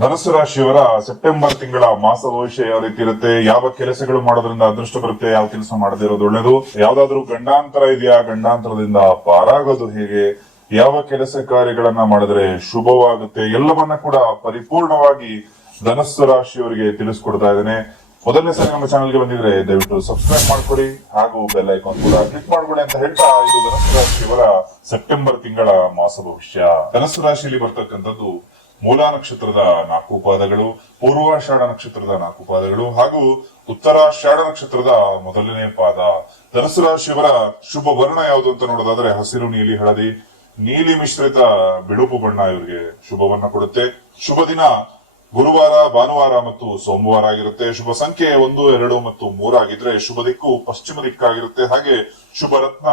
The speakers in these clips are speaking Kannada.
ಧನಸ್ಸು ರಾಶಿಯವರ ಸೆಪ್ಟೆಂಬರ್ ತಿಂಗಳ ಮಾಸ ಭವಿಷ್ಯ ಯಾವ ರೀತಿ ಇರುತ್ತೆ, ಯಾವ ಕೆಲಸಗಳು ಮಾಡೋದ್ರಿಂದ ಅದೃಷ್ಟ ಬರುತ್ತೆ, ಯಾವ ಕೆಲಸ ಮಾಡದೇ ಇರೋದು ಒಳ್ಳೇದು, ಯಾವ್ದಾದ್ರು ಗಂಡಾಂತರ ಇದೆಯಾ, ಗಂಡಾಂತರದಿಂದ ಪಾರಾಗೋದು ಹೇಗೆ, ಯಾವ ಕೆಲಸ ಕಾರ್ಯಗಳನ್ನ ಮಾಡಿದ್ರೆ ಶುಭವಾಗುತ್ತೆ, ಎಲ್ಲವನ್ನ ಕೂಡ ಪರಿಪೂರ್ಣವಾಗಿ ಧನಸ್ಸು ರಾಶಿಯವರಿಗೆ ತಿಳಿಸ್ಕೊಡ್ತಾ ಇದ್ದೇನೆ. ಮೊದಲನೇ ಸಾರಿ ನಮ್ಮ ಚಾನಲ್ಗೆ ಬಂದಿದ್ರೆ ದಯವಿಟ್ಟು ಸಬ್ಸ್ಕ್ರೈಬ್ ಮಾಡ್ಕೊಡಿ ಹಾಗೂ ಬೆಲ್ ಐಕಾನ್ ಕೂಡ ಕ್ಲಿಕ್ ಮಾಡ್ಕೊಡಿ ಅಂತ ಹೇಳ್ತಾ, ಇದು ಧನಸ್ಸು ರಾಶಿಯವರ ಸೆಪ್ಟೆಂಬರ್ ತಿಂಗಳ ಮಾಸ ಭವಿಷ್ಯ. ಧನಸ್ಸು ರಾಶಿಯಲ್ಲಿ ಬರ್ತಕ್ಕಂಥದ್ದು ಮೂಲ ನಕ್ಷತ್ರದ 4 ಪಾದಗಳು, ಪೂರ್ವಾಷಾಢ ನಕ್ಷತ್ರದ 4 ಪಾದಗಳು ಹಾಗೂ ಉತ್ತರಾಷಾಢ ನಕ್ಷತ್ರದ ಮೊದಲನೇ ಪಾದ. ಧನಸ್ಸು ರಾಶಿಯವರ ಶುಭ ವರ್ಣ ಯಾವುದು ಅಂತ ನೋಡೋದಾದ್ರೆ ಹಸಿರು, ನೀಲಿ, ಹಳದಿ, ನೀಲಿ ಮಿಶ್ರಿತ ಬಿಳುಪು ಬಣ್ಣ ಇವರಿಗೆ ಶುಭವನ್ನ ಕೊಡುತ್ತೆ. ಶುಭ ದಿನ ಗುರುವಾರ, ಭಾನುವಾರ ಮತ್ತು ಸೋಮವಾರ ಆಗಿರುತ್ತೆ. ಶುಭ ಸಂಖ್ಯೆ 1, 2 ಮತ್ತು 3 ಆಗಿದ್ರೆ ಶುಭ ದಿಕ್ಕು ಪಶ್ಚಿಮ ದಿಕ್ಕಾಗಿರುತ್ತೆ. ಹಾಗೆ ಶುಭ ರತ್ನ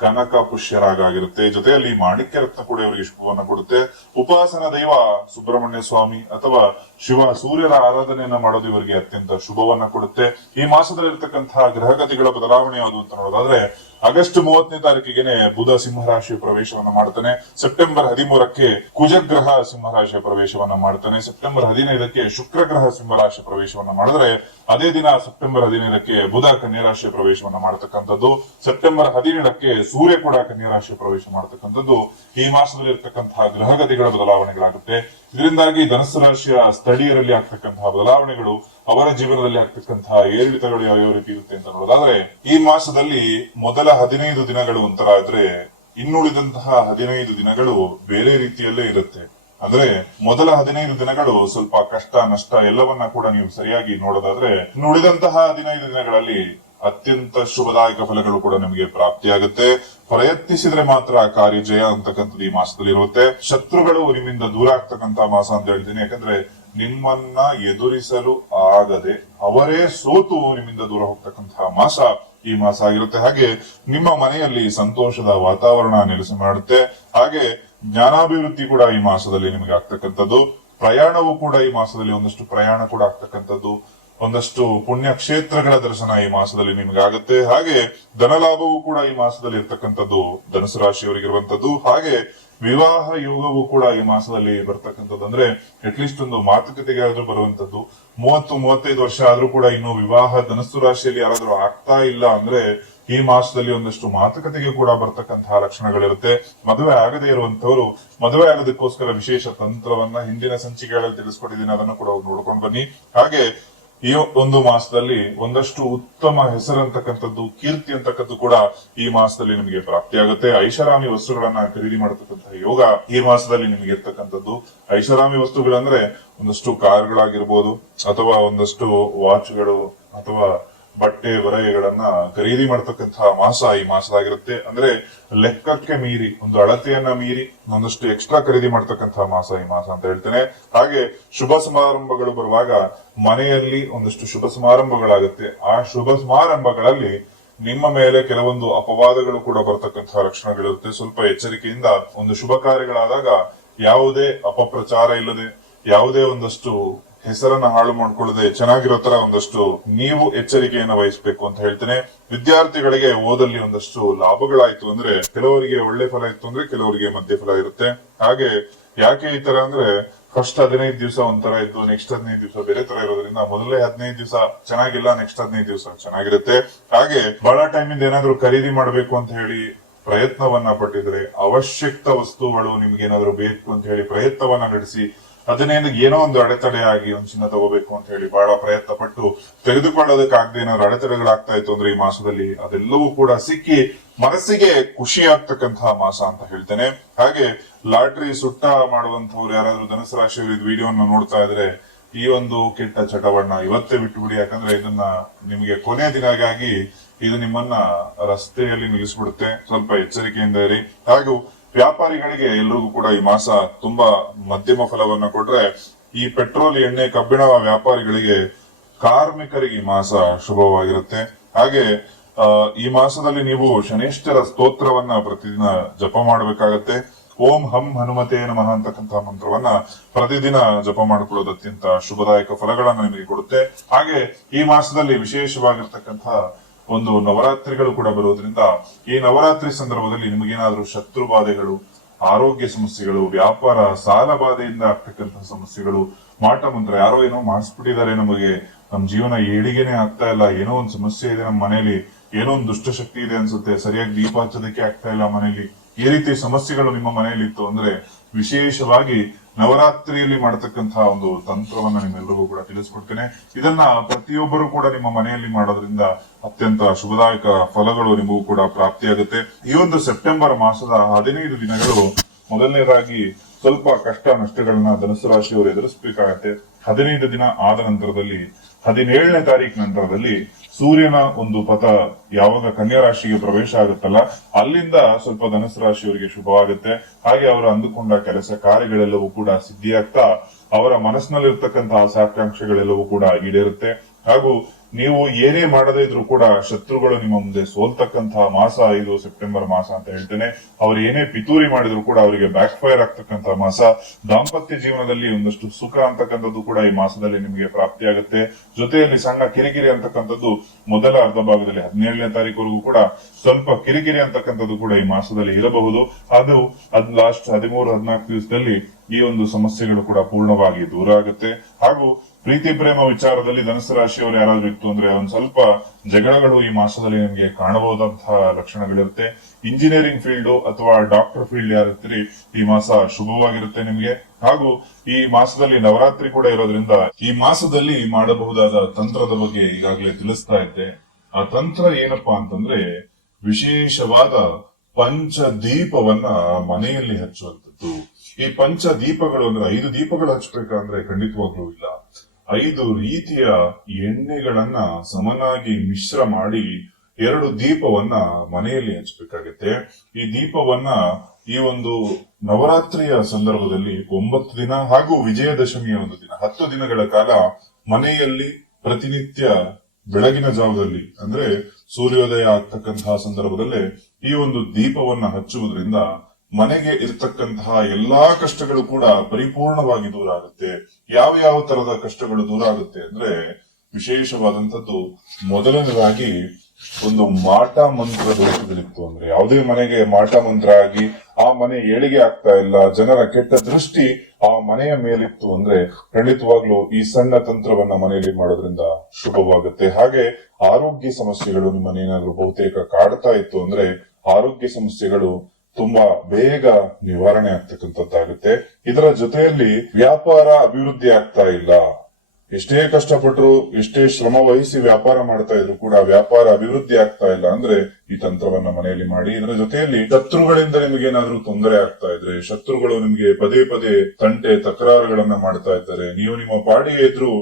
ಕನಕ ಪುಷ್ಯರಾಗ ಆಗಿರುತ್ತೆ. ಜೊತೆಯಲ್ಲಿ ಮಾಣಿಕ್ಯ ರತ್ನ ಕೂಡ ಇವರಿಗೆ ಶುಭವನ್ನ ಕೊಡುತ್ತೆ. ಉಪಾಸನಾ ದೈವ ಸುಬ್ರಹ್ಮಣ್ಯ ಸ್ವಾಮಿ ಅಥವಾ ಶಿವ ಸೂರ್ಯನ ಆರಾಧನೆಯನ್ನ ಮಾಡೋದು ಇವರಿಗೆ ಅತ್ಯಂತ ಶುಭವನ್ನ ಕೊಡುತ್ತೆ. ಈ ಮಾಸದಲ್ಲಿ ಇರ್ತಕ್ಕಂತಹ ಗ್ರಹಗತಿಗಳ ಬದಲಾವಣೆ ಯಾವುದು ಅಂತ ನೋಡೋದಾದ್ರೆ ಆಗಸ್ಟ್ 30ನೇ ತಾರೀಕಿಗೆ ಬುಧ ಸಿಂಹರಾಶಿಯ ಪ್ರವೇಶವನ್ನ ಮಾಡ್ತಾನೆ. ಸೆಪ್ಟೆಂಬರ್ 13ಕ್ಕೆ ಕುಜಗ್ರಹ ಸಿಂಹರಾಶಿಯ ಪ್ರವೇಶವನ್ನ ಮಾಡ್ತಾನೆ. ಸೆಪ್ಟೆಂಬರ್ 15ಕ್ಕೆ ಶುಕ್ರ ಗ್ರಹ ಸಿಂಹರಾಶಿಯ ಪ್ರವೇಶವನ್ನ ಮಾಡಿದ್ರೆ ಅದೇ ದಿನ ಸೆಪ್ಟೆಂಬರ್ 15ಕ್ಕೆ ಬುಧ ಕನ್ಯಾ ರಾಶಿಯ ಪ್ರವೇಶವನ್ನ ಮಾಡತಕ್ಕಂಥದ್ದು. ಸೆಪ್ಟೆಂಬರ್ 17ಕ್ಕೆ ಸೂರ್ಯ ಕೂಡ ಕನ್ಯಾ ರಾಶಿಯ ಪ್ರವೇಶ ಮಾಡತಕ್ಕಂಥದ್ದು. ಈ ಮಾಸದಲ್ಲಿ ಇರ್ತಕ್ಕಂತಹ ಗ್ರಹಗತಿಗಳ ಬದಲಾವಣೆಗಳಾಗುತ್ತೆ. ಇದರಿಂದಾಗಿ ಧನಸ್ಸು ರಾಶಿಯ ಸ್ಥಳೀಯರಲ್ಲಿ ಆಗ್ತಕ್ಕಂತಹ ಬದಲಾವಣೆಗಳು, ಅವರ ಜೀವನದಲ್ಲಿ ಆಗ್ತಕ್ಕಂತಹ ಏರಿಳಿತಗಳು ಯಾವ್ಯಾವ ರೀತಿ ಇರುತ್ತೆ ಅಂತ ನೋಡೋದಾದ್ರೆ, ಈ ಮಾಸದಲ್ಲಿ ಮೊದಲ 15 ದಿನಗಳು ಒಂಥರ ಆದ್ರೆ ಇನ್ನುಳಿದಂತಹ 15 ದಿನಗಳು ಬೇರೆ ರೀತಿಯಲ್ಲೇ ಇರುತ್ತೆ. ಅಂದ್ರೆ ಮೊದಲ 15 ದಿನಗಳು ಸ್ವಲ್ಪ ಕಷ್ಟ ನಷ್ಟ ಎಲ್ಲವನ್ನ ಕೂಡ ನೀವು ಸರಿಯಾಗಿ ನೋಡೋದಾದ್ರೆ, ಇನ್ನುಳಿದಂತಹ 15 ದಿನಗಳಲ್ಲಿ ಅತ್ಯಂತ ಶುಭದಾಯಕ ಫಲಗಳು ಕೂಡ ನಿಮಗೆ ಪ್ರಾಪ್ತಿಯಾಗುತ್ತೆ. ಪ್ರಯತ್ನಿಸಿದ್ರೆ ಮಾತ್ರ ಕಾರ್ಯಜಯ ಅಂತಕ್ಕಂಥದ್ದು ಈ ಮಾಸದಲ್ಲಿ ಇರುತ್ತೆ. ಶತ್ರುಗಳು ನಿಮ್ಮಿಂದ ದೂರ ಆಗ್ತಕ್ಕಂತ ಮಾಸ ಅಂತ ಹೇಳ್ತೀನಿ. ಯಾಕಂದ್ರೆ ನಿಮ್ಮನ್ನ ಎದುರಿಸಲು ಆಗದೆ ಅವರೇ ಸೋತು ನಿಮ್ಮಿಂದ ದೂರ ಹೋಗ್ತಕ್ಕಂತಹ ಮಾಸ ಈ ಮಾಸ ಆಗಿರುತ್ತೆ. ಹಾಗೆ ನಿಮ್ಮ ಮನೆಯಲ್ಲಿ ಸಂತೋಷದ ವಾತಾವರಣ ನೆಲೆಸಿ ಮಾಡುತ್ತೆ. ಹಾಗೆ ಜ್ಞಾನಾಭಿವೃದ್ಧಿ ಕೂಡ ಈ ಮಾಸದಲ್ಲಿ ನಿಮಗೆ ಆಗ್ತಕ್ಕಂಥದ್ದು. ಪ್ರಯಾಣವೂ ಕೂಡ ಈ ಮಾಸದಲ್ಲಿ ಒಂದಷ್ಟು ಪ್ರಯಾಣ ಕೂಡ ಆಗ್ತಕ್ಕಂಥದ್ದು. ಒಂದಷ್ಟು ಪುಣ್ಯ ಕ್ಷೇತ್ರಗಳ ದರ್ಶನ ಈ ಮಾಸದಲ್ಲಿ ನಿಮಗೆ ಆಗುತ್ತೆ. ಹಾಗೆ ಧನಲಾಭವೂ ಕೂಡ ಈ ಮಾಸದಲ್ಲಿ ಇರ್ತಕ್ಕಂಥದ್ದು ಧನುಸು ರಾಶಿಯವರಿಗಿರುವಂತದ್ದು. ಹಾಗೆ ವಿವಾಹ ಯೋಗವೂ ಕೂಡ ಈ ಮಾಸದಲ್ಲಿ ಬರ್ತಕ್ಕಂಥದ್ದು. ಅಂದ್ರೆ ಅಟ್ಲೀಸ್ಟ್ ಒಂದು ಮಾತುಕತೆಗೆ ಆದ್ರೂ ಬರುವಂತದ್ದು. 30-35 ವರ್ಷ ಆದ್ರೂ ಕೂಡ ಇನ್ನು ವಿವಾಹ ಧನಸ್ಸು ರಾಶಿಯಲ್ಲಿ ಯಾರಾದ್ರೂ ಆಗ್ತಾ ಇಲ್ಲ ಅಂದ್ರೆ ಈ ಮಾಸದಲ್ಲಿ ಒಂದಷ್ಟು ಮಾತುಕತೆಗೆ ಕೂಡ ಬರ್ತಕ್ಕಂತಹ ಲಕ್ಷಣಗಳಿರುತ್ತೆ. ಮದುವೆ ಆಗದೇ ಇರುವಂತವರು ಮದುವೆ ಆಗೋದಕ್ಕೋಸ್ಕರ ವಿಶೇಷ ತಂತ್ರವನ್ನ ಹಿಂದಿನ ಸಂಚಿಕೆಗಳಲ್ಲಿ ತಿಳಿಸ್ಕೊಟ್ಟಿದ್ದೀನಿ, ಅದನ್ನು ಕೂಡ ನೋಡ್ಕೊಂಡು ಬನ್ನಿ. ಹಾಗೆ ಈ ಒಂದು ಮಾಸದಲ್ಲಿ ಒಂದಷ್ಟು ಉತ್ತಮ ಹೆಸರಂತಕ್ಕಂಥದ್ದು, ಕೀರ್ತಿ ಅಂತಕ್ಕಂಥದ್ದು ಕೂಡ ಈ ಮಾಸದಲ್ಲಿ ನಿಮಗೆ ಪ್ರಾಪ್ತಿಯಾಗುತ್ತೆ. ಐಷಾರಾಮಿ ವಸ್ತುಗಳನ್ನ ಖರೀದಿ ಮಾಡತಕ್ಕಂತಹ ಯೋಗ ಈ ಮಾಸದಲ್ಲಿ ನಿಮಗೆ ಇರ್ತಕ್ಕಂಥದ್ದು. ಐಷಾರಾಮಿ ವಸ್ತುಗಳಂದ್ರೆ ಒಂದಷ್ಟು ಕಾರ್ಗಳಾಗಿರ್ಬೋದು, ಅಥವಾ ಒಂದಷ್ಟು ವಾಚ್ಗಳು, ಅಥವಾ ಬಟ್ಟೆ ಬರೆಗಳನ್ನ ಖರೀದಿ ಮಾಡತಕ್ಕಂತಹ ಮಾಸ ಈ ಮಾಸದಾಗಿರುತ್ತೆ. ಅಂದ್ರೆ ಲೆಕ್ಕಕ್ಕೆ ಮೀರಿ, ಒಂದು ಅಳತೆಯನ್ನ ಮೀರಿ ಒಂದಷ್ಟು ಎಕ್ಸ್ಟ್ರಾ ಖರೀದಿ ಮಾಡತಕ್ಕಂತಹ ಮಾಸ ಈ ಮಾಸ ಅಂತ ಹೇಳ್ತೇನೆ. ಹಾಗೆ ಶುಭ ಸಮಾರಂಭಗಳು ಬರುವಾಗ ಮನೆಯಲ್ಲಿ ಒಂದಷ್ಟು ಶುಭ ಸಮಾರಂಭಗಳಾಗುತ್ತೆ. ಆ ಶುಭ ಸಮಾರಂಭಗಳಲ್ಲಿ ನಿಮ್ಮ ಮೇಲೆ ಕೆಲವೊಂದು ಅಪವಾದಗಳು ಕೂಡ ಬರ್ತಕ್ಕಂತಹ ಲಕ್ಷಣಗಳಿರುತ್ತೆ. ಸ್ವಲ್ಪ ಎಚ್ಚರಿಕೆಯಿಂದ ಒಂದು ಶುಭ ಕಾರ್ಯಗಳಾದಾಗ ಯಾವುದೇ ಅಪಪ್ರಚಾರ ಇಲ್ಲದೆ, ಯಾವುದೇ ಒಂದಷ್ಟು ಹೆಸರನ್ನ ಹಾಳು ಮಾಡ್ಕೊಳ್ಳದೆ ಚೆನ್ನಾಗಿರೋ ತರ ಒಂದಷ್ಟು ನೀವು ಎಚ್ಚರಿಕೆಯನ್ನ ವಹಿಸಬೇಕು ಅಂತ ಹೇಳ್ತೇನೆ. ವಿದ್ಯಾರ್ಥಿಗಳಿಗೆ ಓದಲ್ಲಿ ಒಂದಷ್ಟು ಲಾಭಗಳಾಯ್ತು ಅಂದ್ರೆ ಕೆಲವರಿಗೆ ಒಳ್ಳೆ ಫಲ ಇತ್ತು ಅಂದ್ರೆ ಕೆಲವರಿಗೆ ಮಧ್ಯ ಫಲ ಇರುತ್ತೆ. ಹಾಗೆ ಯಾಕೆ ಈ ತರ ಅಂದ್ರೆ ಫಸ್ಟ್ 15 ದಿವಸ ಒಂಥರ ಇದ್ದು ನೆಕ್ಸ್ಟ್ 15 ದಿವಸ ಬೇರೆ ತರ ಇರೋದ್ರಿಂದ ಮೊದಲೇ 15 ದಿವಸ ಚೆನ್ನಾಗಿಲ್ಲ, ನೆಕ್ಸ್ಟ್ 15 ದಿವಸ ಚೆನ್ನಾಗಿರುತ್ತೆ. ಹಾಗೆ ಬಹಳ ಟೈಮಿಂದ ಏನಾದ್ರು ಖರೀದಿ ಮಾಡ್ಬೇಕು ಅಂತ ಹೇಳಿ ಪ್ರಯತ್ನವನ್ನ ಪಟ್ಟಿದ್ರೆ, ಅವಶ್ಯಕ ವಸ್ತುಗಳು ನಿಮ್ಗೆ ಏನಾದ್ರು ಬೇಕು ಅಂತ ಹೇಳಿ ಪ್ರಯತ್ನವನ್ನ ನಡೆಸಿ ಅದನ್ನೇನು ಏನೋ ಒಂದು ಅಡೆತಡೆ ಆಗಿ ಒಂದು ಚಿನ್ನ ತಗೋಬೇಕು ಅಂತ ಹೇಳಿ ಬಹಳ ಪ್ರಯತ್ನ ಪಟ್ಟು ತೆಗೆದುಕೊಳ್ಳೋದಕ್ಕಾಗದೆ ಏನಾದ್ರು ಅಡೆತಡೆಗಳಾಗ್ತಾ ಇತ್ತು ಅಂದ್ರೆ ಈ ಮಾಸದಲ್ಲಿ ಅದೆಲ್ಲವೂ ಕೂಡ ಸಿಕ್ಕಿ ಮನಸ್ಸಿಗೆ ಖುಷಿ ಆಗ್ತಕ್ಕಂತಹ ಮಾಸ ಅಂತ ಹೇಳ್ತೇನೆ. ಹಾಗೆ ಲಾಟ್ರಿ ಸುಟ್ಟ ಮಾಡುವಂತವ್ರು ಯಾರಾದ್ರೂ ಧನುಸು ರಾಶಿಯವರು ಇದು ವಿಡಿಯೋನ ನೋಡ್ತಾ ಇದ್ರೆ ಈ ಒಂದು ಕೆಟ್ಟ ಚಟವನ್ನ ಇವತ್ತೇ ಬಿಟ್ಟು ಬಿಡಿ. ಯಾಕಂದ್ರೆ ಇದನ್ನ ನಿಮಗೆ ಕೊನೆ ದಿನಗಾಗಿ ಇದು ನಿಮ್ಮನ್ನ ರಸ್ತೆಯಲ್ಲಿ ನಿಲ್ಲಿಸ್ಬಿಡುತ್ತೆ. ಸ್ವಲ್ಪ ಎಚ್ಚರಿಕೆಯಿಂದ ಇರಿ. ಹಾಗೂ ವ್ಯಾಪಾರಿಗಳಿಗೆ ಎಲ್ರಿಗೂ ಕೂಡ ಈ ಮಾಸ ತುಂಬಾ ಮಧ್ಯಮ ಫಲವನ್ನ ಕೊಟ್ರೆ, ಈ ಪೆಟ್ರೋಲ್, ಎಣ್ಣೆ, ಕಬ್ಬಿಣ ವ್ಯಾಪಾರಿಗಳಿಗೆ, ಕಾರ್ಮಿಕರಿಗೆ ಈ ಮಾಸ ಶುಭವಾಗಿರುತ್ತೆ. ಹಾಗೆ ಈ ಮಾಸದಲ್ಲಿ ನೀವು ಶನೇಶ್ವರ ಸ್ತೋತ್ರವನ್ನ ಪ್ರತಿದಿನ ಜಪ ಮಾಡಬೇಕಾಗತ್ತೆ. ಓಂ ಹಂ ಹನುಮತೆ ನಮಃ ಅಂತಕ್ಕಂತಹ ಮಂತ್ರವನ್ನ ಪ್ರತಿದಿನ ಜಪ ಮಾಡಿಕೊಳ್ಳೋದು ಅತ್ಯಂತ ಶುಭದಾಯಕ ಫಲಗಳನ್ನ ನಿಮಗೆ ಕೊಡುತ್ತೆ. ಹಾಗೆ ಈ ಮಾಸದಲ್ಲಿ ವಿಶೇಷವಾಗಿರ್ತಕ್ಕಂತಹ ಒಂದು ನವರಾತ್ರಿಗಳು ಕೂಡ ಬರುವುದರಿಂದ ಈ ನವರಾತ್ರಿ ಸಂದರ್ಭದಲ್ಲಿ ನಿಮಗೇನಾದ್ರೂ ಶತ್ರು ಬಾಧೆಗಳು ಆರೋಗ್ಯ ಸಮಸ್ಯೆಗಳು, ವ್ಯಾಪಾರ, ಸಾಲ ಬಾಧೆಯಿಂದ ಆಗ್ತಕ್ಕಂತಹ ಸಮಸ್ಯೆಗಳು, ಮಾಟ ಮಂತ್ರ, ಯಾರೋ ಏನೋ ಮಾಡಿಸ್ಬಿಟ್ಟಿದ್ದಾರೆ, ನಮಗೆ ನಮ್ ಜೀವನ ಏಳಿಗೆನೆ ಆಗ್ತಾ ಇಲ್ಲ, ಏನೋ ಒಂದು ಸಮಸ್ಯೆ ಇದೆ ನಮ್ಮ ಮನೆಯಲ್ಲಿ, ಏನೋ ಒಂದು ದುಷ್ಟಶಕ್ತಿ ಇದೆ ಅನ್ಸುತ್ತೆ, ಸರಿಯಾಗಿ ದೀಪ ಹಚ್ಚೋದಕ್ಕೆ ಆಗ್ತಾ ಇಲ್ಲ ಮನೆಯಲ್ಲಿ, ಈ ರೀತಿ ಸಮಸ್ಯೆಗಳು ನಿಮ್ಮ ಮನೆಯಲ್ಲಿ ಇತ್ತು ಅಂದ್ರೆ ವಿಶೇಷವಾಗಿ ನವರಾತ್ರಿಯಲ್ಲಿ ಮಾಡತಕ್ಕಂತಹ ಒಂದು ತಂತ್ರವನ್ನ ನಿಮ್ಮೆಲ್ಲರಿಗೂ ಕೂಡ ತಿಳಿಸ್ಕೊಡ್ತೇನೆ. ಇದನ್ನ ಪ್ರತಿಯೊಬ್ಬರು ಕೂಡ ನಿಮ್ಮ ಮನೆಯಲ್ಲಿ ಮಾಡೋದ್ರಿಂದ ಅತ್ಯಂತ ಶುಭದಾಯಕ ಫಲಗಳು ನಿಮಗೂ ಕೂಡ ಪ್ರಾಪ್ತಿಯಾಗುತ್ತೆ. ಈ ಒಂದು ಸೆಪ್ಟೆಂಬರ್ ಮಾಸದ 15 ದಿನಗಳು ಮೊದಲನೇದಾಗಿ ಸ್ವಲ್ಪ ಕಷ್ಟ ನಷ್ಟಗಳನ್ನ ಧನುಸು ರಾಶಿಯವರು ಎದುರಿಸಬೇಕಾಗತ್ತೆ. 15 ದಿನ ಆದ ನಂತರದಲ್ಲಿ 17ನೇ ತಾರೀಕು ನಂತರದಲ್ಲಿ ಸೂರ್ಯನ ಒಂದು ಪಥ ಯಾವಾಗ ಕನ್ಯಾ ರಾಶಿಗೆ ಪ್ರವೇಶ ಆಗುತ್ತಲ್ಲ, ಅಲ್ಲಿಂದ ಸ್ವಲ್ಪ ಧನುಸು ರಾಶಿಯವರಿಗೆ ಶುಭವಾಗುತ್ತೆ. ಹಾಗೆ ಅವರು ಅಂದುಕೊಂಡ ಕೆಲಸ ಕಾರ್ಯಗಳೆಲ್ಲವೂ ಕೂಡ ಸಿದ್ಧಿಯಾಗ್ತಾ ಅವರ ಮನಸ್ಸಿನಲ್ಲಿರ್ತಕ್ಕಂತಹ ಆಕಾಂಕ್ಷೆಗಳೆಲ್ಲವೂ ಕೂಡ ಈಡೇರುತ್ತೆ. ಹಾಗೂ ನೀವು ಏನೇ ಮಾಡದೇ ಇದ್ರೂ ಕೂಡ ಶತ್ರುಗಳು ನಿಮ್ಮ ಮುಂದೆ ಸೋಲ್ತಕ್ಕಂತಹ ಮಾಸ ಇದು ಸೆಪ್ಟೆಂಬರ್ ಮಾಸ ಅಂತ ಹೇಳ್ತೇನೆ. ಅವ್ರು ಏನೇ ಪಿತೂರಿ ಮಾಡಿದ್ರು ಕೂಡ ಅವರಿಗೆ ಬ್ಯಾಕ್ ಫೈರ್ ಆಗ್ತಕ್ಕಂತಹ ಮಾಸ. ದಾಂಪತ್ಯ ಜೀವನದಲ್ಲಿ ಒಂದಷ್ಟು ಸುಖ ಅಂತಕ್ಕಂಥದ್ದು ಕೂಡ ಈ ಮಾಸದಲ್ಲಿ ನಿಮಗೆ ಪ್ರಾಪ್ತಿಯಾಗುತ್ತೆ. ಜೊತೆಯಲ್ಲಿ ಸಣ್ಣ ಕಿರಿಕಿರಿ ಅಂತಕ್ಕಂಥದ್ದು ಮೊದಲ ಅರ್ಧ ಭಾಗದಲ್ಲಿ 17ನೇ ತಾರೀಕುವರೆಗೂ ಕೂಡ ಸ್ವಲ್ಪ ಕಿರಿಕಿರಿ ಅಂತಕ್ಕಂಥದ್ದು ಕೂಡ ಈ ಮಾಸದಲ್ಲಿ ಇರಬಹುದು. ಅದು ಲಾಸ್ಟ್ 13-14 ದಿವಸದಲ್ಲಿ ಈ ಒಂದು ಸಮಸ್ಯೆಗಳು ಕೂಡ ಪೂರ್ಣವಾಗಿ ದೂರ ಆಗುತ್ತೆ. ಹಾಗೂ ಪ್ರೀತಿ ಪ್ರೇಮ ವಿಚಾರದಲ್ಲಿ ಧನುಸು ರಾಶಿಯವರು ಯಾರಾದ್ರೂ ಇತ್ತು ಅಂದ್ರೆ ಒಂದ್ ಸ್ವಲ್ಪ ಜಗಳಗಳು ಈ ಮಾಸದಲ್ಲಿ ನಿಮಗೆ ಕಾಣಬಹುದಂತಹ ಲಕ್ಷಣಗಳಿರುತ್ತೆ. ಇಂಜಿನಿಯರಿಂಗ್ ಫೀಲ್ಡ್ ಅಥವಾ ಡಾಕ್ಟರ್ ಫೀಲ್ಡ್ ಯಾರಿರ್ತೀರಿ, ಈ ಮಾಸ ಶುಭವಾಗಿರುತ್ತೆ ನಿಮಗೆ. ಹಾಗೂ ಈ ಮಾಸದಲ್ಲಿ ನವರಾತ್ರಿ ಕೂಡ ಇರೋದ್ರಿಂದ ಈ ಮಾಸದಲ್ಲಿ ಮಾಡಬಹುದಾದ ತಂತ್ರದ ಬಗ್ಗೆ ಈಗಾಗಲೇ ತಿಳಿಸ್ತಾ ಇದ್ದೆ. ಆ ತಂತ್ರ ಏನಪ್ಪಾ ಅಂತಂದ್ರೆ ವಿಶೇಷವಾದ ಪಂಚದೀಪವನ್ನ ಮನೆಯಲ್ಲಿ ಹಚ್ಚುವಂಥದ್ದು. ಈ ಪಂಚ ದೀಪಗಳು ಅಂದ್ರೆ 5 ದೀಪಗಳು ಹಚ್ಚಬೇಕಂದ್ರೆ ಖಂಡಿತವಾಗ್ಲೂ ಇಲ್ಲ, 5 ರೀತಿಯ ಎಣ್ಣೆಗಳನ್ನ ಸಮನಾಗಿ ಮಿಶ್ರ ಮಾಡಿ 2 ದೀಪವನ್ನ ಮನೆಯಲ್ಲಿ ಹಚ್ಚಬೇಕಾಗತ್ತೆ. ಈ ದೀಪವನ್ನ ಈ ಒಂದು ನವರಾತ್ರಿಯ ಸಂದರ್ಭದಲ್ಲಿ 9 ದಿನ ಹಾಗೂ ವಿಜಯದಶಮಿಯ ಒಂದು ದಿನ 10 ದಿನಗಳ ಕಾಲ ಮನೆಯಲ್ಲಿ ಪ್ರತಿನಿತ್ಯ ಬೆಳಗಿನ ಜಾವದಲ್ಲಿ ಅಂದ್ರೆ ಸೂರ್ಯೋದಯ ಆಗ್ತಕ್ಕಂತಹ ಸಂದರ್ಭದಲ್ಲೇ ಈ ಒಂದು ದೀಪವನ್ನ ಹಚ್ಚುವುದರಿಂದ ಮನೆಗೆ ಇರ್ತಕ್ಕಂತಹ ಎಲ್ಲಾ ಕಷ್ಟಗಳು ಕೂಡ ಪರಿಪೂರ್ಣವಾಗಿ ದೂರ ಆಗುತ್ತೆ. ಯಾವ ತರದ ಕಷ್ಟಗಳು ದೂರ ಆಗುತ್ತೆ ಅಂದ್ರೆ ವಿಶೇಷವಾದಂತದ್ದು ಮೊದಲನೇದಾಗಿ ಒಂದು ಮಾಟ ಮಂತ್ರ ದೋಷಗಳಿತ್ತು ಅಂದ್ರೆ ಯಾವುದೇ ಮನೆಗೆ ಮಾಟ ಮಂತ್ರ ಆಗಿ ಆ ಮನೆ ಏಳಿಗೆ ಆಗ್ತಾ ಇಲ್ಲ, ಜನರ ಕೆಟ್ಟ ದೃಷ್ಟಿ ಆ ಮನೆಯ ಮೇಲಿತ್ತು ಅಂದ್ರೆ ಖಂಡಿತವಾಗ್ಲೂ ಈ ಸಣ್ಣ ತಂತ್ರವನ್ನ ಮನೆಯಲ್ಲಿ ಮಾಡೋದ್ರಿಂದ ಶುಭವಾಗುತ್ತೆ. ಹಾಗೆ ಆರೋಗ್ಯ ಸಮಸ್ಯೆಗಳು ನಿಮ್ಮ ಮನೆಯೇನಾದ್ರೂ ಬಹುತೇಕ ಕಾಡ್ತಾ ಇತ್ತು ಅಂದ್ರೆ ಆರೋಗ್ಯ ಸಮಸ್ಯೆಗಳು ತುಂಬಾ ಬೇಗ ನಿವಾರಣೆ ಆಗ್ತಕ್ಕಂಥದ್ದಾಗುತ್ತೆ. ಇದರ ಜೊತೆಯಲ್ಲಿ ವ್ಯಾಪಾರ ಅಭಿವೃದ್ಧಿ ಆಗ್ತಾ ಇಲ್ಲ, ಎಷ್ಟೇ ಕಷ್ಟಪಟ್ಟರು ಎಷ್ಟೇ ಶ್ರಮ ವಹಿಸಿ ವ್ಯಾಪಾರ ಮಾಡ್ತಾ ಇದ್ರು ಕೂಡ ವ್ಯಾಪಾರ ಅಭಿವೃದ್ಧಿ ಆಗ್ತಾ ಇಲ್ಲ ಅಂದ್ರೆ ಈ ತಂತ್ರವನ್ನ ಮನೆಯಲ್ಲಿ ಮಾಡಿ. ಇದರ ಜೊತೆಯಲ್ಲಿ ಶತ್ರುಗಳಿಂದ ನಿಮಗೇನಾದ್ರೂ ತೊಂದರೆ ಆಗ್ತಾ ಇದ್ರೆ, ಶತ್ರುಗಳು ನಿಮ್ಗೆ ಪದೇ ಪದೇ ತಂಟೆ ತಕರಾರುಗಳನ್ನ ಮಾಡ್ತಾ ಇದ್ದಾರೆ, ನೀವು ನಿಮ್ಮ ಪಾಡಿಗೆ ಇದ್ರು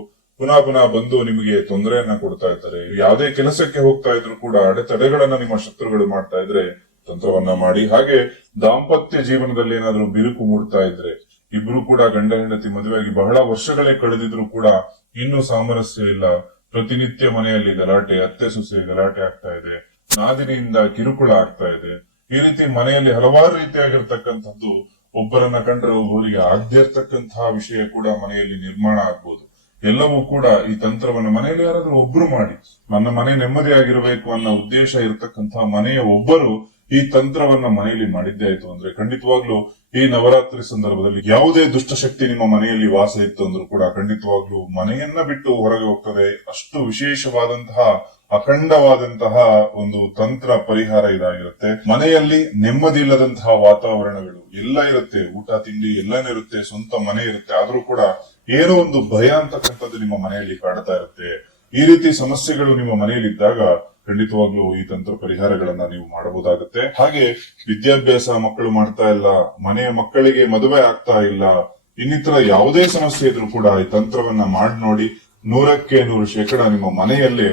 ಪುನಃ ಬಂದು ನಿಮಗೆ ತೊಂದರೆಯನ್ನ ಕೊಡ್ತಾ ಇದ್ದಾರೆ, ಯಾವುದೇ ಕೆಲಸಕ್ಕೆ ಹೋಗ್ತಾ ಇದ್ರು ಕೂಡ ಅಡೆತಡೆಗಳನ್ನ ನಿಮ್ಮ ಶತ್ರುಗಳು ಮಾಡ್ತಾ ಇದ್ರೆ ತಂತ್ರವನ್ನ ಮಾಡಿ. ಹಾಗೆ ದಾಂಪತ್ಯ ಜೀವನದಲ್ಲಿ ಏನಾದ್ರೂ ಬಿರುಕು ಮೂಡ್ತಾ ಇದ್ರೆ, ಇಬ್ರು ಕೂಡ ಗಂಡ ಹೆಂಡತಿ ಮದುವೆಯಾಗಿ ಬಹಳ ವರ್ಷಗಳೇ ಕಳೆದಿದ್ರು ಕೂಡ ಇನ್ನೂ ಸಾಮರಸ್ಯ ಇಲ್ಲ, ಪ್ರತಿನಿತ್ಯ ಮನೆಯಲ್ಲಿ ಗಲಾಟೆ, ಅತ್ತೆ ಸೊಸೆ ಗಲಾಟೆ ಆಗ್ತಾ ಇದೆ, ನಾದಿನಿಯಿಂದ ಕಿರುಕುಳ ಆಗ್ತಾ ಇದೆ, ಈ ರೀತಿ ಮನೆಯಲ್ಲಿ ಹಲವಾರು ರೀತಿಯಾಗಿರ್ತಕ್ಕಂಥದ್ದು ಒಬ್ಬರನ್ನ ಕಂಡ್ರೆ ಒಬ್ಬರಿಗೆ ಆಗದೇ ಇರ್ತಕ್ಕಂತಹ ವಿಷಯ ಕೂಡ ಮನೆಯಲ್ಲಿ ನಿರ್ಮಾಣ ಆಗ್ಬೋದು. ಎಲ್ಲವೂ ಕೂಡ ಈ ತಂತ್ರವನ್ನ ಮನೆಯಲ್ಲಿ ಯಾರಾದ್ರೂ ಒಬ್ರು ಮಾಡಿ, ನನ್ನ ಮನೆ ನೆಮ್ಮದಿಯಾಗಿರಬೇಕು ಅನ್ನೋ ಉದ್ದೇಶ ಇರತಕ್ಕಂತಹ ಮನೆಯ ಒಬ್ಬರು ಈ ತಂತ್ರವನ್ನ ಮನೆಯಲ್ಲಿ ಮಾಡಿದ್ದೇ ಆಯ್ತು ಅಂದ್ರೆ ಖಂಡಿತವಾಗ್ಲೂ ಈ ನವರಾತ್ರಿ ಸಂದರ್ಭದಲ್ಲಿ ಯಾವುದೇ ದುಷ್ಟಶಕ್ತಿ ನಿಮ್ಮ ಮನೆಯಲ್ಲಿ ವಾಸ ಇತ್ತು ಅಂದ್ರೂ ಕೂಡ ಖಂಡಿತವಾಗ್ಲೂ ಮನೆಯನ್ನ ಬಿಟ್ಟು ಹೊರಗೆ ಹೋಗ್ತದೆ. ಅಷ್ಟು ವಿಶೇಷವಾದಂತಹ ಅಖಂಡವಾದಂತಹ ಒಂದು ತಂತ್ರ ಪರಿಹಾರ ಇದಾಗಿರುತ್ತೆ. ಮನೆಯಲ್ಲಿ ನೆಮ್ಮದಿ ಇಲ್ಲದಂತಹ ವಾತಾವರಣಗಳು ಎಲ್ಲ ಇರುತ್ತೆ, ಊಟ ತಿಂಡಿ ಎಲ್ಲಾನು ಇರುತ್ತೆ, ಸ್ವಂತ ಮನೆ ಇರುತ್ತೆ, ಆದ್ರೂ ಕೂಡ ಏನೋ ಒಂದು ಭಯ ಅಂತಕ್ಕಂಥದ್ದು ನಿಮ್ಮ ಮನೆಯಲ್ಲಿ ಕಾಡ್ತಾ ಇರುತ್ತೆ. ಈ ರೀತಿ ಸಮಸ್ಯೆಗಳು ನಿಮ್ಮ ಮನೆಯಲ್ಲಿ ಇದ್ದಾಗ ಖಂಡಿತವಾಗ್ಲೂ ಈ ತಂತ್ರ ಪರಿಹಾರಗಳನ್ನ ನೀವು ಮಾಡಬಹುದಾಗುತ್ತೆ. ಹಾಗೆ ವಿದ್ಯಾಭ್ಯಾಸ ಮಕ್ಕಳು ಮಾಡ್ತಾ ಇಲ್ಲ, ಮನೆಯ ಮಕ್ಕಳಿಗೆ ಮದುವೆ ಆಗ್ತಾ ಇಲ್ಲ, ಇನ್ನಿತರ ಯಾವುದೇ ಸಮಸ್ಯೆ ಇದ್ರೂ ಕೂಡ ಈ ತಂತ್ರವನ್ನ ಮಾಡಿ ನೋಡಿ. 100% ನಿಮ್ಮ ಮನೆಯಲ್ಲೇ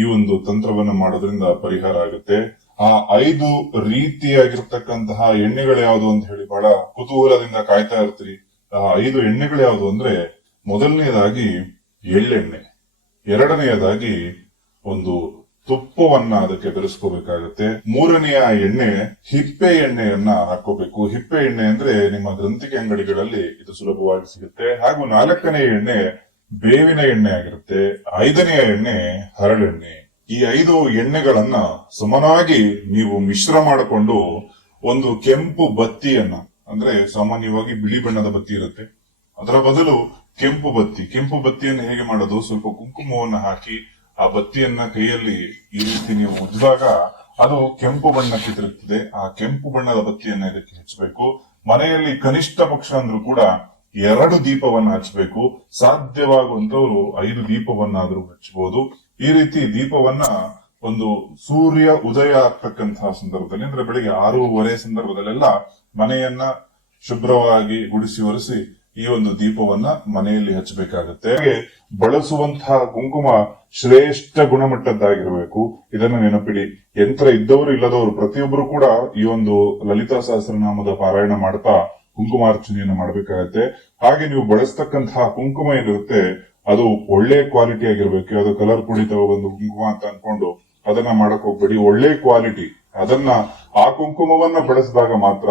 ಈ ಒಂದು ತಂತ್ರವನ್ನ ಮಾಡೋದ್ರಿಂದ ಪರಿಹಾರ ಆಗುತ್ತೆ. ಆ 5 ರೀತಿಯಾಗಿರ್ತಕ್ಕಂತಹ ಎಣ್ಣೆಗಳು ಯಾವುದು ಅಂತ ಹೇಳಿ ಬಹಳ ಕುತೂಹಲದಿಂದ ಕಾಯ್ತಾ ಇರ್ತೀರಿ. ಆ 5 ಎಣ್ಣೆಗಳು ಯಾವುದು ಅಂದ್ರೆ ಮೊದಲನೇದಾಗಿ ಎಳ್ಳೆಣ್ಣೆ, ಎರಡನೆಯದಾಗಿ ಒಂದು ತುಪ್ಪವನ್ನ ಅದಕ್ಕೆ ಬೆರೆಸ್ಕೋಬೇಕಾಗತ್ತೆ, ಮೂರನೆಯ ಎಣ್ಣೆ ಹಿಪ್ಪೆ ಎಣ್ಣೆಯನ್ನ ಹಾಕೋಬೇಕು. ಹಿಪ್ಪೆ ಎಣ್ಣೆ ಅಂದ್ರೆ ನಿಮ್ಮ ಗ್ರಂಥಿಗೆ ಅಂಗಡಿಗಳಲ್ಲಿ ಇದು ಸುಲಭವಾಗಿ ಸಿಗುತ್ತೆ. ಹಾಗೂ 4ನೇ ಎಣ್ಣೆ ಬೇವಿನ ಎಣ್ಣೆ ಆಗಿರುತ್ತೆ. 5ನೆಯ ಎಣ್ಣೆ ಹರಳೆಣ್ಣೆ. ಈ 5 ಎಣ್ಣೆಗಳನ್ನ ಸಮನಾಗಿ ನೀವು ಮಿಶ್ರ ಮಾಡಿಕೊಂಡು ಒಂದು ಕೆಂಪು ಬತ್ತಿಯನ್ನ ಅಂದ್ರೆ ಸಾಮಾನ್ಯವಾಗಿ ಬಿಳಿ ಬಣ್ಣದ ಬತ್ತಿ ಇರುತ್ತೆ. ಅದರ ಬದಲು ಕೆಂಪು ಬತ್ತಿಯನ್ನು ಹೇಗೆ ಮಾಡೋದು, ಸ್ವಲ್ಪ ಕುಂಕುಮವನ್ನು ಹಾಕಿ ಆ ಬತ್ತಿಯನ್ನ ಕೈಯಲ್ಲಿ ಈ ರೀತಿ ನೀವು ಉಜ್ಜಿದಾಗ ಅದು ಕೆಂಪು ಬಣ್ಣಕ್ಕೆ ತಿರುಗ್ತದೆ. ಆ ಕೆಂಪು ಬಣ್ಣದ ಬತ್ತಿಯನ್ನ ಇದಕ್ಕೆ ಹಚ್ಚಬೇಕು. ಮನೆಯಲ್ಲಿ ಕನಿಷ್ಠ ಪಕ್ಷ ಅಂದ್ರೂ ಕೂಡ 2 ದೀಪವನ್ನ ಹಚ್ಚಬೇಕು. ಸಾಧ್ಯವಾಗುವಂತವ್ರು 5 ದೀಪವನ್ನಾದ್ರೂ ಹಚ್ಚಬಹುದು. ಈ ರೀತಿ ದೀಪವನ್ನ ಒಂದು ಸೂರ್ಯ ಉದಯ ಆಗ್ತಕ್ಕಂತಹ ಸಂದರ್ಭದಲ್ಲಿ, ಅಂದ್ರೆ ಬೆಳಿಗ್ಗೆ 6:30 ಸಂದರ್ಭದಲ್ಲೆಲ್ಲ ಮನೆಯನ್ನ ಶುಭ್ರವಾಗಿ ಗುಡಿಸಿ ಒರೆಸಿ ಈ ಒಂದು ದೀಪವನ್ನ ಮನೆಯಲ್ಲಿ ಹಚ್ಚಬೇಕಾಗುತ್ತೆ. ಹಾಗೆ ಬಳಸುವಂತಹ ಕುಂಕುಮ ಶ್ರೇಷ್ಠ ಗುಣಮಟ್ಟದ್ದಾಗಿರಬೇಕು. ಇದನ್ನು ನೆನಪಿಡಿ. ಯಂತ್ರ ಇದ್ದವರು ಇಲ್ಲದವರು ಪ್ರತಿಯೊಬ್ಬರು ಕೂಡ ಈ ಒಂದು ಲಲಿತಾ ಸಹಸ್ರನಾಮದ ಪಾರಾಯಣ ಮಾಡ್ತಾ ಕುಂಕುಮಾರ್ಚನೆಯನ್ನು ಮಾಡಬೇಕಾಗತ್ತೆ. ಹಾಗೆ ನೀವು ಬಳಸ್ತಕ್ಕಂತಹ ಕುಂಕುಮ ಏನಿರುತ್ತೆ ಅದು ಒಳ್ಳೆ ಕ್ವಾಲಿಟಿ ಆಗಿರ್ಬೇಕು. ಯಾವ್ದು ಕಲರ್ ಪುಡಿ ತಗೊಬಂದು ಕುಂಕುಮ ಅಂತ ಅನ್ಕೊಂಡು ಅದನ್ನ ಮಾಡಕ್ ಹೋಗ್ಬೇಡಿ. ಒಳ್ಳೆ ಕ್ವಾಲಿಟಿ ಅದನ್ನ ಆ ಕುಂಕುಮವನ್ನ ಬಳಸಿದಾಗ ಮಾತ್ರ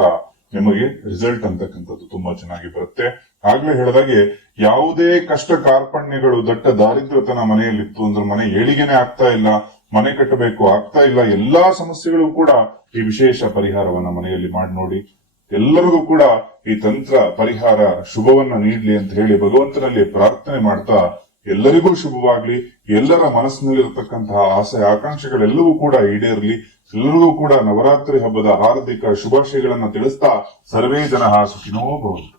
ನಿಮಗೆ ರಿಸಲ್ಟ್ ಅಂತಕ್ಕಂಥದ್ದು ತುಂಬಾ ಚೆನ್ನಾಗಿ ಬರುತ್ತೆ. ಆಗ್ಲೇ ಹೇಳಿದಾಗೆ ಯಾವುದೇ ಕಷ್ಟ ಕಾರ್ಪಣ್ಯಗಳು, ದಟ್ಟ ದಾರಿದ್ರ್ಯತನ ಮನೆಯಲ್ಲಿತ್ತು ಅಂದ್ರೆ ಮನೆ ಏಳಿಗೆನೆ ಆಗ್ತಾ ಇಲ್ಲ, ಮನೆ ಕಟ್ಟಬೇಕು ಆಗ್ತಾ ಇಲ್ಲ, ಎಲ್ಲಾ ಸಮಸ್ಯೆಗಳು ಕೂಡ ಈ ವಿಶೇಷ ಪರಿಹಾರವನ್ನ ಮನೆಯಲ್ಲಿ ಮಾಡಿ ನೋಡಿ. ಎಲ್ಲರಿಗೂ ಕೂಡ ಈ ತಂತ್ರ ಪರಿಹಾರ ಶುಭವನ್ನ ನೀಡ್ಲಿ ಅಂತ ಹೇಳಿ ಭಗವಂತನಲ್ಲಿ ಪ್ರಾರ್ಥನೆ ಮಾಡ್ತಾ ಎಲ್ಲರಿಗೂ ಶುಭವಾಗ್ಲಿ. ಎಲ್ಲರ ಮನಸ್ಸಿನಲ್ಲಿರತಕ್ಕಂತಹ ಆಸೆ ಆಕಾಂಕ್ಷೆಗಳೆಲ್ಲವೂ ಕೂಡ ಈಡೇರಲಿ. ಎಲ್ಲರಿಗೂ ಕೂಡ ನವರಾತ್ರಿ ಹಬ್ಬದ ಹಾರ್ದಿಕ ಶುಭಾಶಯಗಳನ್ನ ತಿಳಿಸ್ತಾ ಸರ್ವೇ ಜನಃ ಸುಖಿನೋ ಭವಂತು.